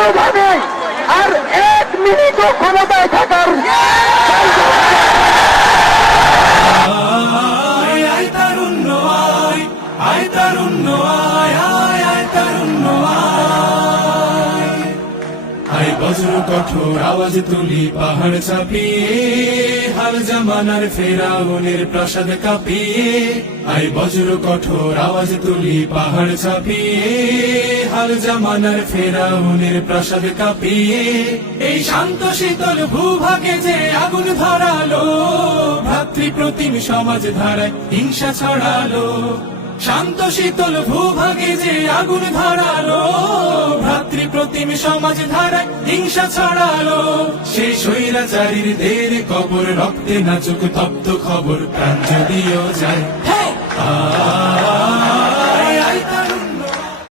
কোনোভাবে আর 1 মিনিটও ক্ষমতায় থাকার বজ্র কঠোর আওয়াজ তুলি পাহাড় চাপিয়ে হাল জামানার ফেরাউনের প্রাসাদ কাঁপিয়ে আই বজ্র কঠোর আওয়াজ তুলি পাহাড় চাপিয়ে হাল জামানার ফেরাউনের প্রাসাদ কাঁপিয়ে এই শান্ত শীতল ভূভাগে যে আগুন ধরালো ভ্রাতৃ প্রতিম সমাজ ধারায় হিংসা ছড়ালো শান্ত শীতল ভূভাগে যে আগুন ধরালো ভ্রাতৃ প্রতিম সমাজ ধারায় হিংসা ছড়ালো সেই স্বৈরাচারীর দের কবর রক্তে নাচুক তপ্ত খবর প্রাণ যদিও যায়